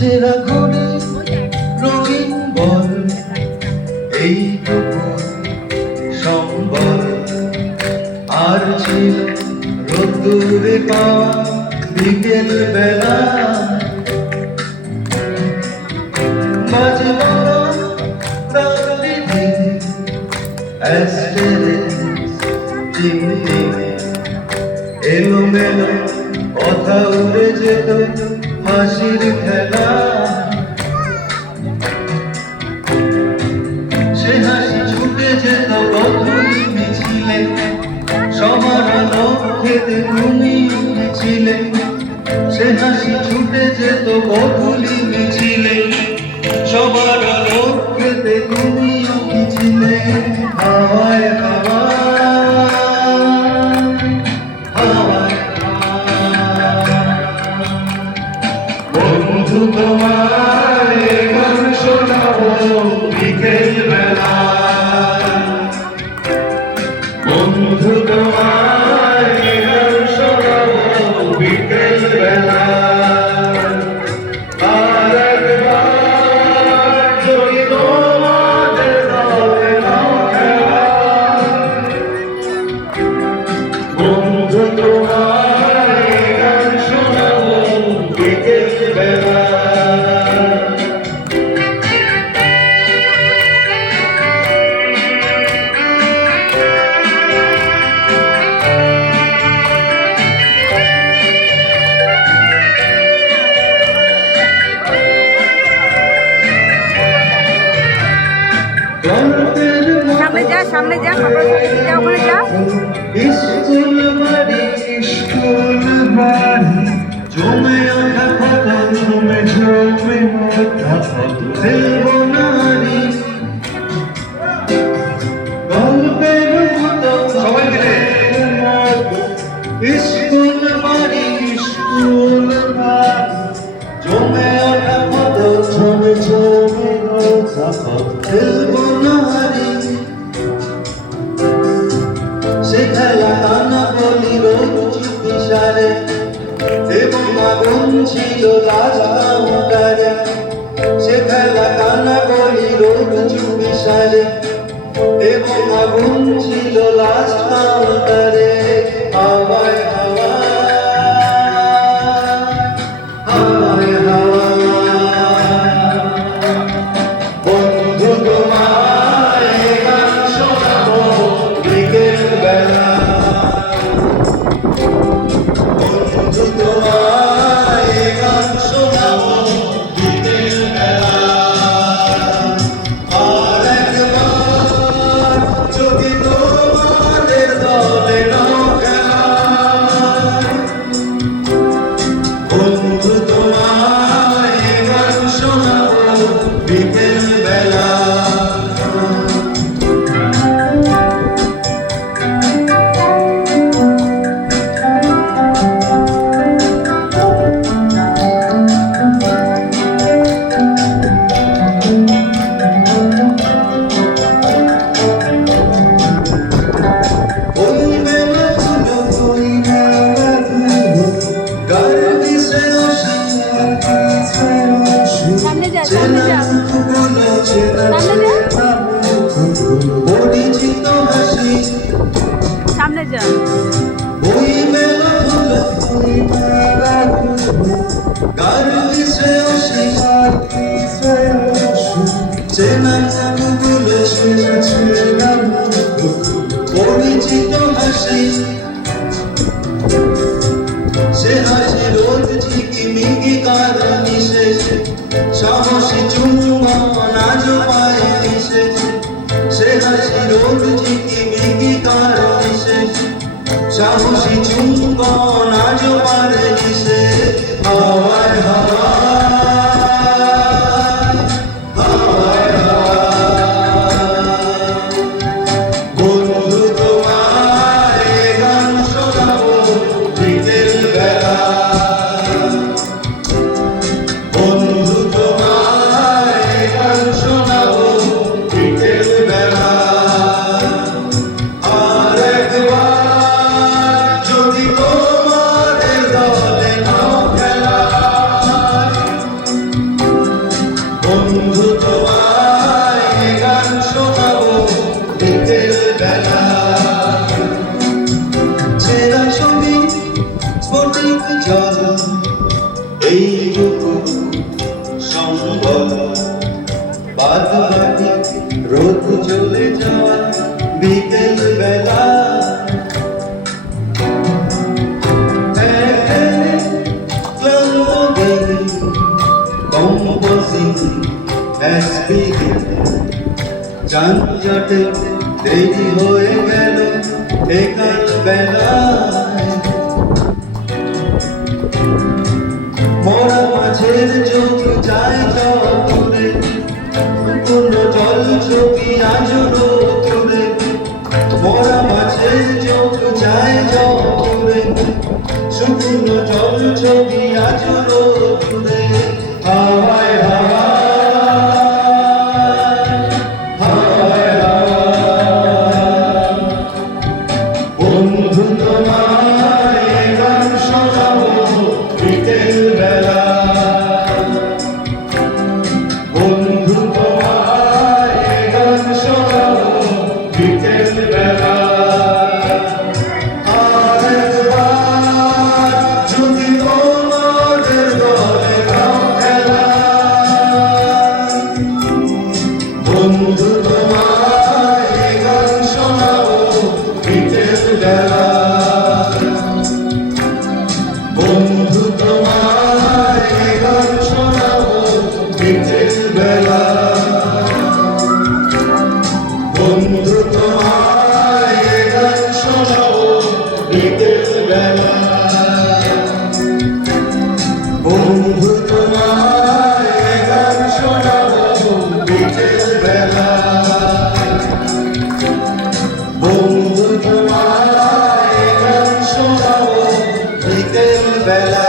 ছেঁড়া ঘড়ি রঙিন বল এইটুকু সম্বল আর ছিল রোদ্দুরে পাওয়া বিকেল বেলা মাঝে বড় প্রাকৃতি এলোমেলো কথা উড়ে যেত হাসির খেলা সে হাসি ছুটে যেত বদলি মিছিলে সবার আলো খেতে ঘুমিয়েছিলে সে হাসি ছুটে যেত বদলি মিছিলে সবার আলো খেতে ঘুমিয়েছিলে হাওয়ায় বন্ধু তোমার গান শোনাবো বিকেল বেলা বন্ধু তোমার গান শোনাবো বিকেল বেলা আর একবার যদি তোমাদের দলে নাও খেলা বন্ধু তোমার গান শোনাবো বিকেল বেলা সামনে যা ওখানে যা স্কুল বাড়ি জমে ওঠা কথা জমে ওঠা ফেলবো নারী গল্পের মতো সবাই মিলে স্কুল বাড়ি জমে ওঠা কথা জমে ওঠা ফেলবো নারী সে খেলা টানা বলি রোজ বিশারে এবং আগুন ছিল রাজকাউন্টারে সে খেলা টানা বলি রোজ বিশারে এবং আগুন ছিল লাস্ট কাউন্টারে হাওয়ায় হাওয়ায় বন্ধু তোমায় গান শোনাবো বিকেল বেলা বন্ধু তোমায় গান শোনাবো বিকেল বেলা আর একবার যদি তোমাদের দলে নাও খেলা বন্ধু তোমায় গান শোনাবো বিকেল বেলা সামনে যা সামনে যা সামনে যা পরিচিত হাসি সে হাসি রোজ ঝিকিমিকি কারণ মিশেছে সাহসী চুম্বন আজ পায়ে মিশেছে সে হাসি রোজ ঝিকিমিকি কারণ মিশেছে সাহসী চুম্বন আজ পায়ে মিশে হাওয়ায় বন্ধু তোমায় গান শোনাবো বিকেল বেলা অনেক জল এইটুকু সম্ভব, বাদ বাকি রোদ চলে যাওয়া বিকেল বেলা। ক্লান্ত দিন কম্পোজিং has begun, যানজটে দেরি হয়ে গেল একাল বেলায়। মরা মাঝের চোখ যায় চতুরে, পূর্ণ জল ছবি আজও তুলে। মরা মাঝের চোখ যায় চতুরে, শুকনো জল ছবি আজও তুলে। হাওয়ায় বন্ধু তোমায় গান শোনাবো বিকেল বেলা। বন্ধু তোমায় গান শোনাবো বিকেল বেলা। আর একবার যদি তোমাদের দলে নাও খেলা, বন্ধু তোমায় গান শোনাবো বিকেল বেলা। বন্ধু তোমায় গান শোনাবো বিকেল বেলা। বন্ধু তোমায় গান শোনাবো বিকেল বেলা। বন্ধু তোমায় গান শোনাবো বিকেল বেলা। বন্ধু তোমায় গান শোনাবো বিকেল বেলা।